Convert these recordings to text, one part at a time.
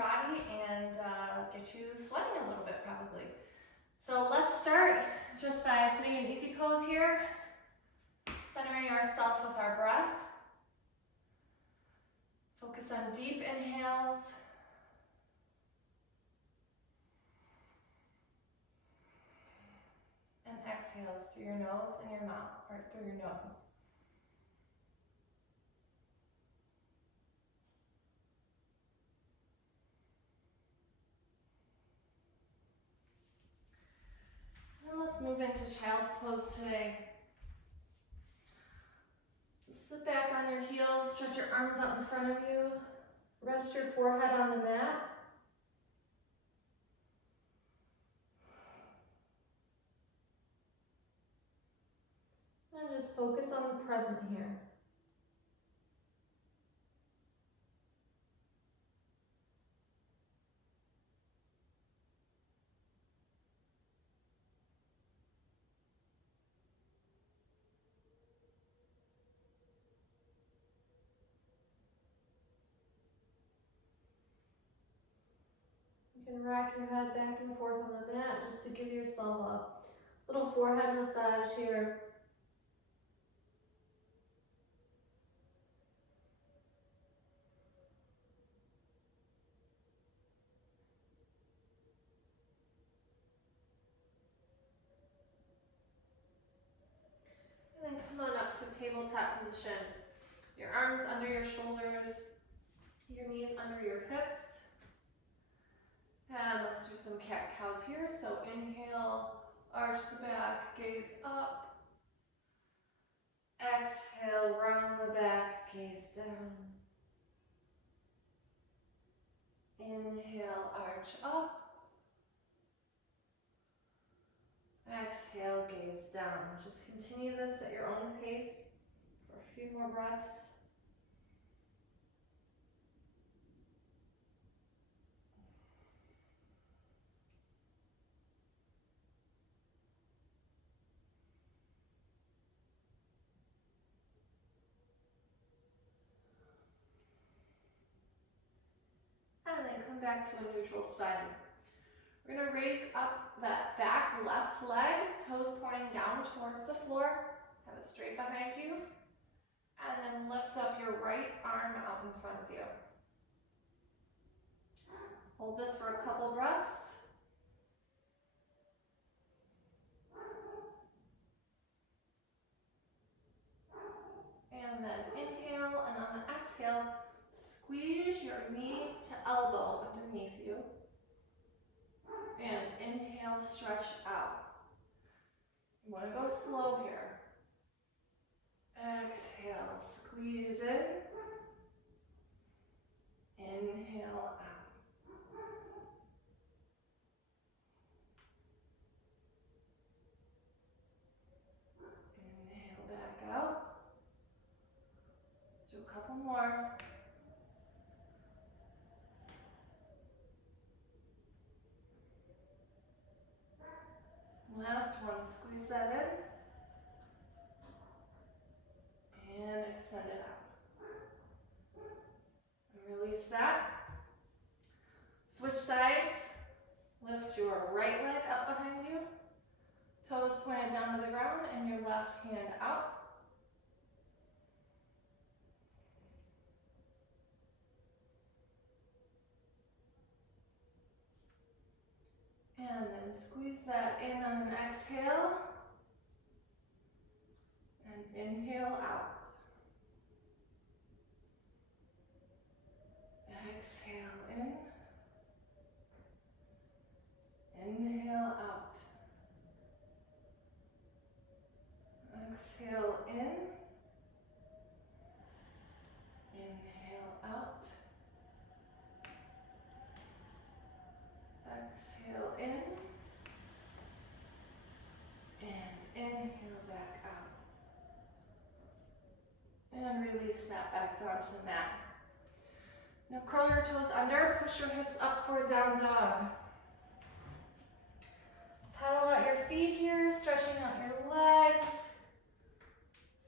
body and get you sweating a little bit probably. So let's start just by sitting in easy pose here, centering ourselves with our breath. Focus on deep inhales and exhales through your nose and your mouth, or through your nose. And let's move into child's pose today. Sit back on your heels, stretch your arms out in front of you. Rest your forehead on the mat. And just focus on the present here. You can rock your head back and forth on the mat just to give yourself a little forehead massage here. And then come on up to tabletop position. Your arms under your shoulders, your knees under your hips. And let's do some cat-cows here. So inhale, arch the back, gaze up. Exhale, round the back, gaze down. Inhale, arch up. Exhale, gaze down. Just continue this at your own pace for a few more breaths. And then come back to a neutral spine. We're going to raise up that back left leg, toes pointing down towards the floor. Have it straight behind you. And then lift up your right arm out in front of you. Hold this for a couple breaths. And then inhale, and on the exhale, squeeze your knee to elbow underneath you. And inhale, stretch out. You want to go slow here. Exhale, squeeze in. Inhale out. Inhale back out. Let's do a couple more. Last one, squeeze that in. And extend it out. And release that. Switch sides. Lift your right leg up behind you. Toes pointed down to the ground and your left hand out. And then squeeze that in on an exhale. And inhale out. Exhale in. Inhale out. Exhale in. Inhale out. Exhale in. And inhale back out. And release that back down to the mat. Now curl your toes under, push your hips up for a down dog. Paddle out your feet here, stretching out your legs.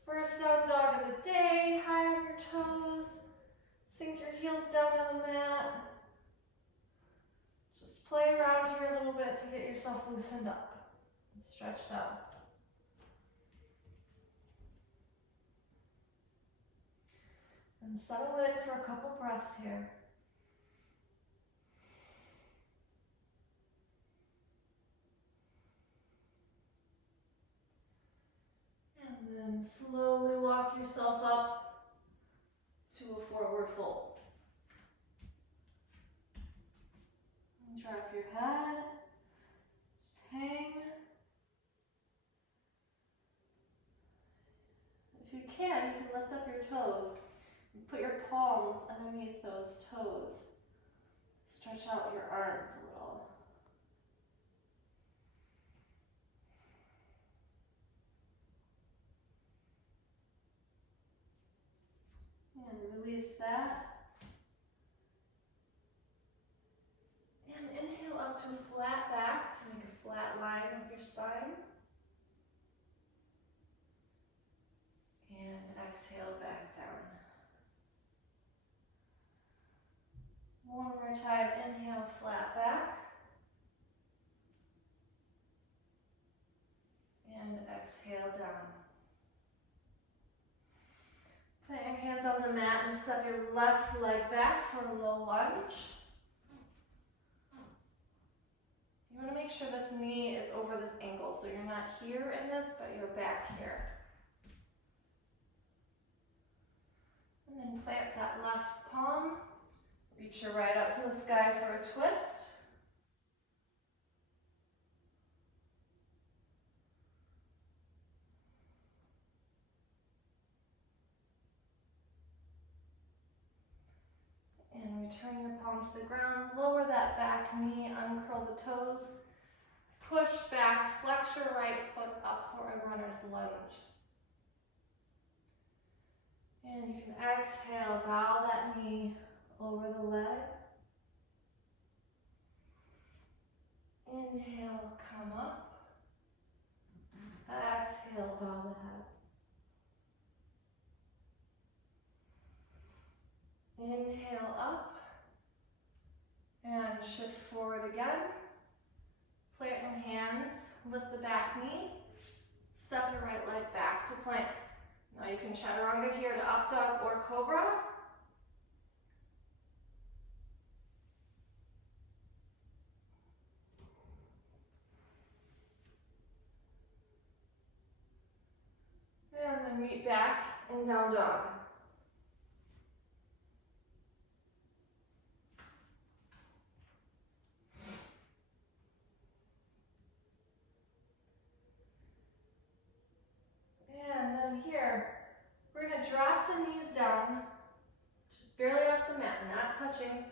First down dog of the day, high on your toes. Sink your heels down to the mat. loosened up, and stretched out. And settle in for a couple breaths here. And then slowly walk yourself up to a forward fold. And drop your head, just hang. If you can lift up your toes. Put your palms underneath those toes. Stretch out your arms a little. And release that. And inhale up to a flat back to make a flat line with your spine. And exhale back down. One more time, inhale, flat back. And exhale down. Plant your hands on the mat and step your left leg back for a low lunge. You want to make sure this knee is over this ankle, so you're not here in this, but you're back here. And then plant that left palm. Reach your right up to the sky for a twist. And return your palm to the ground. Lower that back knee, uncurl the toes. Push back, flex your right foot up for a runner's lunge. And you can exhale, bow that knee over the leg. Inhale, come up. Exhale, bow the head. Inhale up. And shift forward again. Plant your hands, lift the back knee. Step your right leg back to plank. Now you can chaturanga here to up dog or cobra. And then meet back in down dog. And then here, we're going to drop the knees down, just barely off the mat, not touching,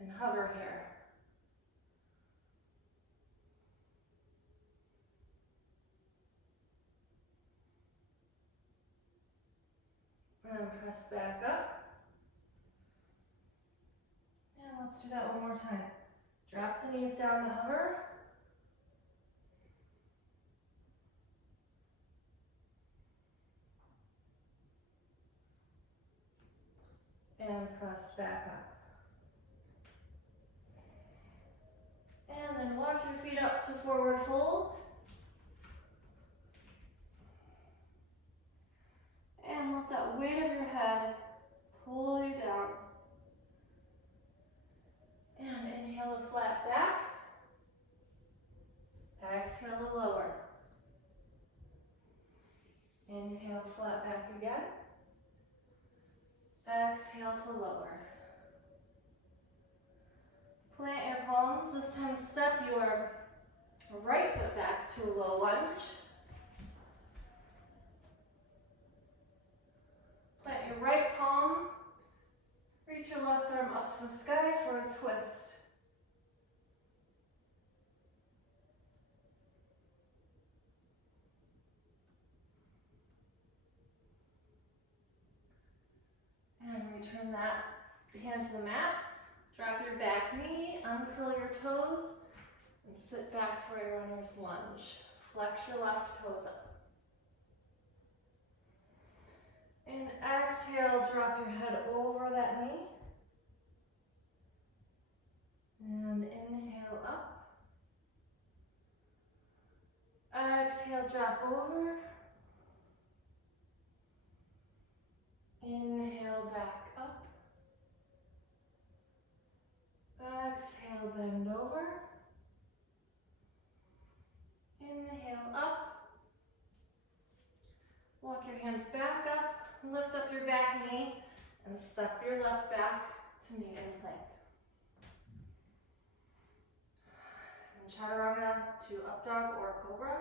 and hover here. And press back up. And let's do that one more time. Drop the knees down to hover. And press back up. And then walk your feet up to forward fold. And let that weight of your head pull you down. And inhale to flat back. Exhale to lower. Inhale, flat back again. Exhale to lower. Plant your palms. This time step your right foot back to a low lunge. Plant your right palm. Reach your left arm up to the sky for a twist. And return that hand to the mat. Drop your back knee, uncurl your toes, and sit back for a runner's lunge. Flex your left toes up. And exhale, drop your head over that knee. And inhale up. over. Inhale, back up. Exhale, bend over. Inhale, up. Walk your hands back up. Lift up your back knee and step your left back to maiden plank. And chaturanga to up dog or cobra.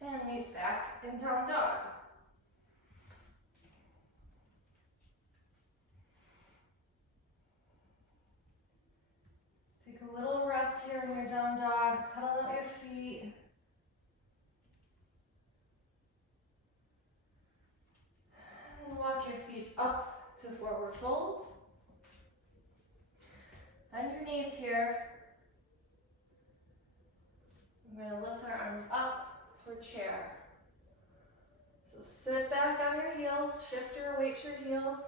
And meet back in down dog. Take a little rest here in your down dog. Pedal out your feet. And then walk your feet up to forward fold. Bend your knees here. We're going to lift our arms up for chair. So sit back on your heels, shift your weight to your heels.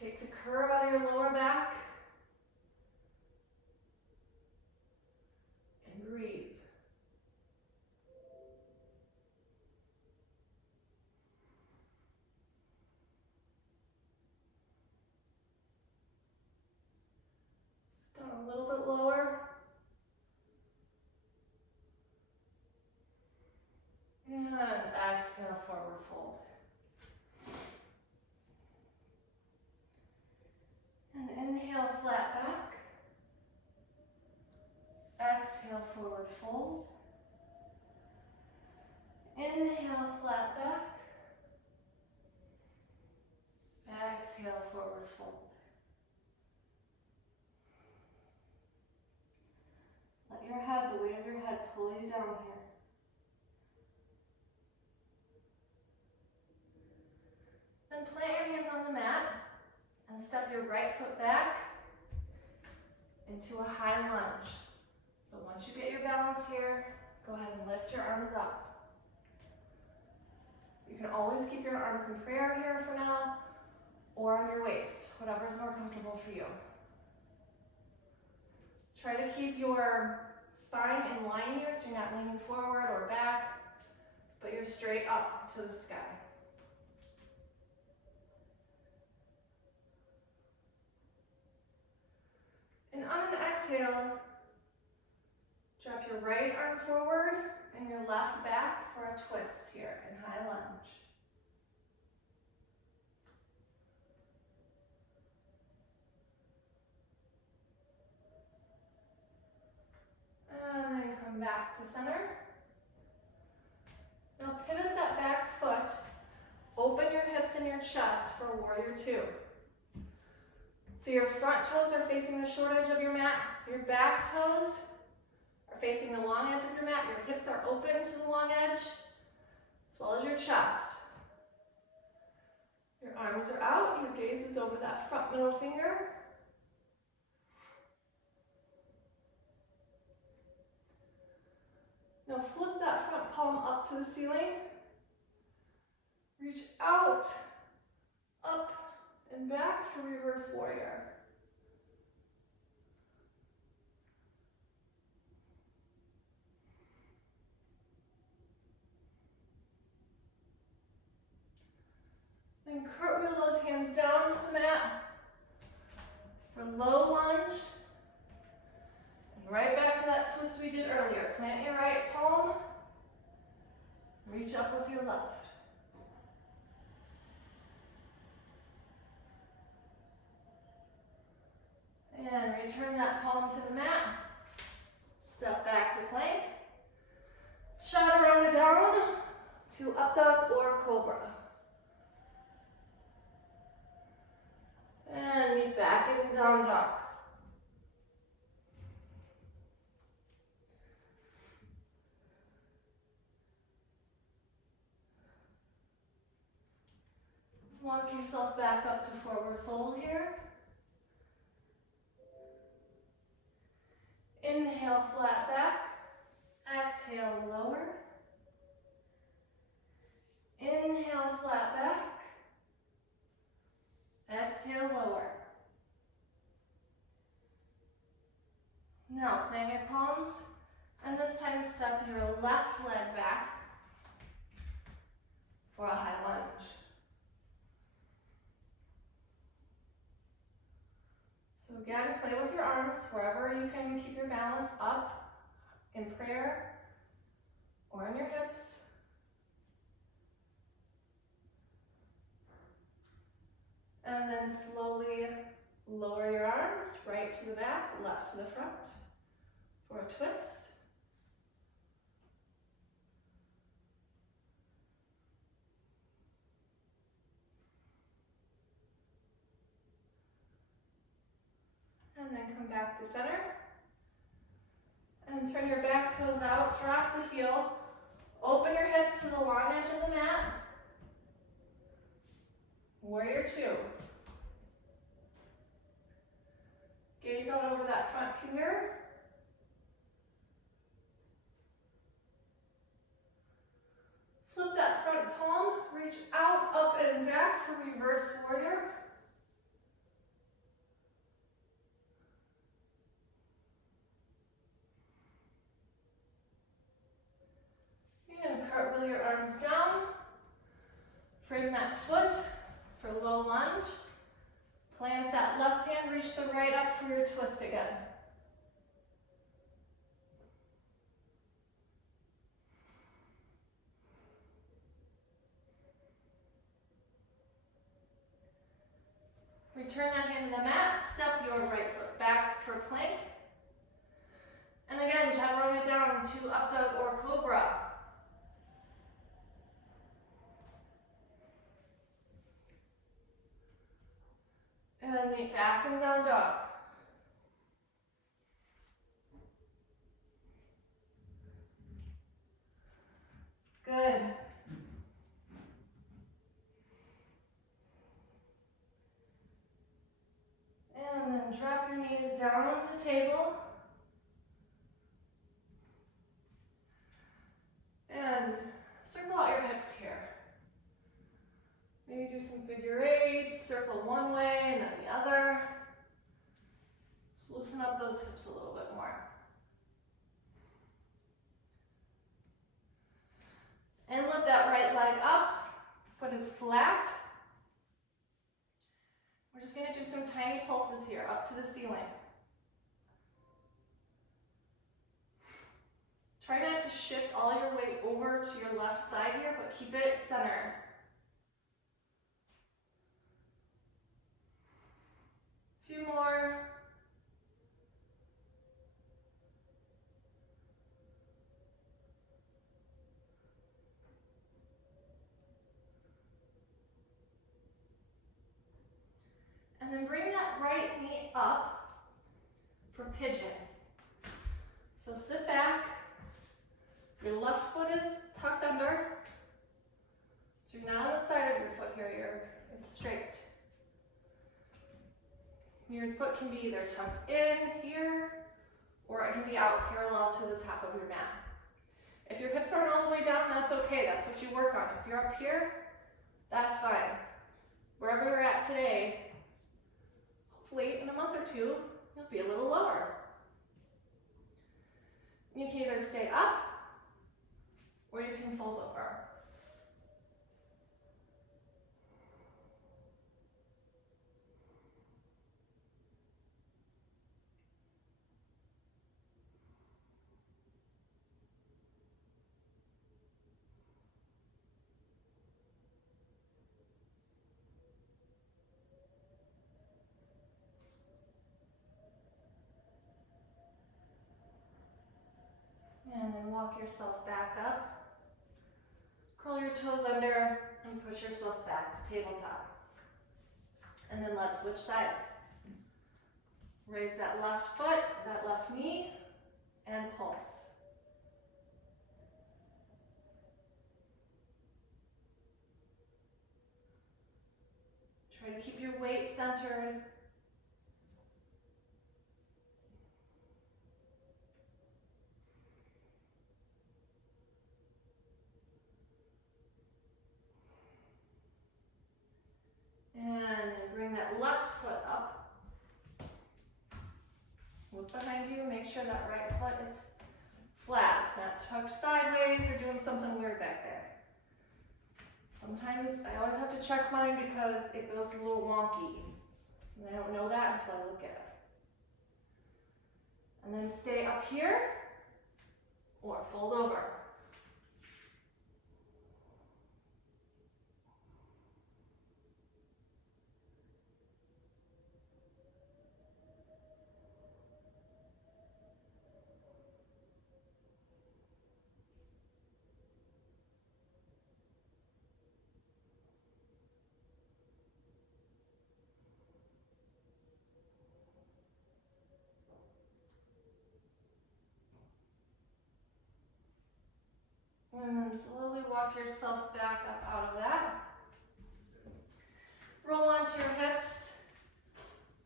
Take the curve out of your lower back. And breathe. Sit down a little bit lower. And exhale, forward fold. And inhale, flat back. Exhale, forward fold. Inhale, flat back. Exhale, forward fold. Let your head, the weight of your head, pull you down here. Then plant your hands on the mat and step your right foot back into a high lunge. So once you get your balance here, go ahead and lift your arms up. You can always keep your arms in prayer here for now, or on your waist, whatever is more comfortable for you. Try to keep your spine in line here so you're not leaning forward or back, but you're straight up to the sky. And on an exhale, drop your right arm forward and your left back for a twist here in high lunge. And then come back to center. Now pivot that back foot, open your hips and your chest for warrior two. So your front toes are facing the short edge of your mat, your back toes are facing the long edge of your mat, your hips are open to the long edge, as well as your chest. Your arms are out, your gaze is over that front middle finger. Now flip that front palm up to the ceiling. Reach out, up, and back for reverse warrior. Then cartwheel those hands down to the mat for low lunge. And right back to that twist we did earlier. Plant your right palm, reach up with your left. And return that palm to the mat. Step back to plank. Chaturanga down to up dog or cobra. And meet back in down dog. Walk yourself back up to forward fold here. Inhale, flat back. Exhale, lower. Inhale, flat back. Exhale, lower. Now, plant your palms, and this time step your left leg back for a high lunge. So again, play with your arms wherever you can keep your balance up in prayer or in your hips. And then slowly lower your arms, right to the back, left to the front for a twist. And then come back to center. And turn your back toes out, drop the heel, open your hips to the long edge of the mat. Warrior two. Gaze out over that front finger. Flip that front palm, reach out, up and back for reverse warrior. And cartwheel your arms down. Frame that foot for low lunge. Plant that left hand, reach the right up for your twist again. Return that hand to the mat, step your right foot back for plank. And again, chaturanga down to up dog or cobra. And then meet back and down dog. Good. And then drop your knees down onto table. And circle out your hips here. Maybe do some figure eights, circle one way and then the other. Just loosen up those hips a little bit more. And lift that right leg up, foot is flat. We're just gonna do some tiny pulses here, up to the ceiling. Try not to shift all your weight over to your left side here, but keep it centered. A few more. And then bring that right knee up for pigeon. So sit back. Your left foot is tucked under. So you're not on the side of your foot here, it's straight. Your foot can be either tucked in here, or it can be out parallel to the top of your mat. If your hips aren't all the way down, that's okay, that's what you work on. If you're up here, that's fine. Wherever you're at today, hopefully in a month or two, you'll be a little lower. You can either stay up, or you can fold over. And then walk yourself back up. Curl your toes under and push yourself back to tabletop. And then let's switch sides. Raise that left foot, that left knee, and pulse. Try to keep your weight centered. that left foot up. Look behind you, make sure that right foot is flat. It's not tucked sideways or doing something weird back there. Sometimes I always have to check mine because it goes a little wonky. And I don't know that until I look at it. And then stay up here or fold over. And then slowly walk yourself back up out of that. Roll onto your hips,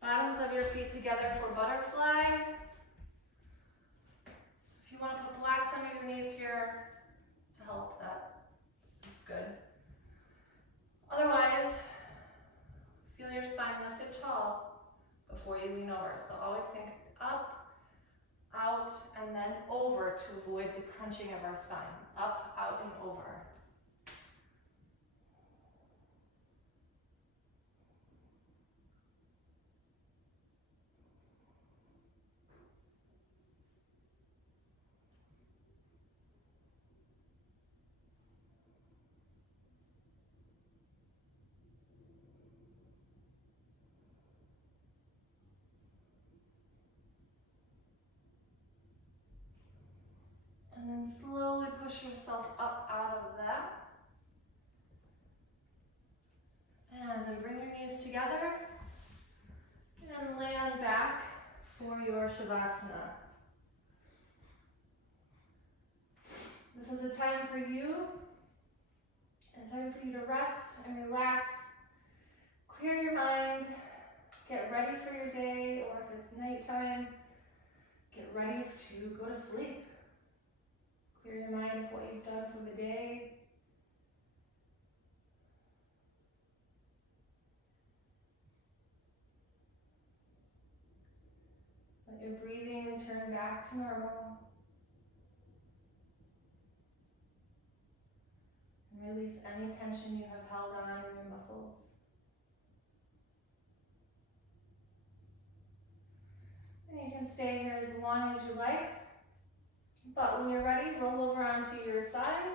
bottoms of your feet together for butterfly. If you want to put blocks under your knees here to help, that is good. Otherwise, feel your spine lifted tall before you lean over. So always think up, out, and then over to avoid the crunching of our spine. Up, out, and over. And then slowly push yourself up out of that. And then bring your knees together and lay on back for your Shavasana. This is a time for you, a time for you to rest and relax, clear your mind, get ready for your day, or if it's nighttime, get ready to go to sleep. Clear your mind of what you've done for the day. Let your breathing return back to normal. And release any tension you have held on in your muscles. And you can stay here as long as you like. But when you're ready, roll over onto your side.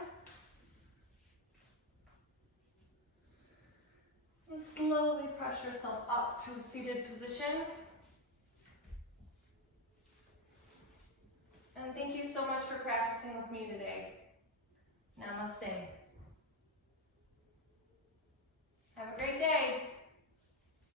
And slowly press yourself up to a seated position. And thank you so much for practicing with me today. Namaste. Have a great day.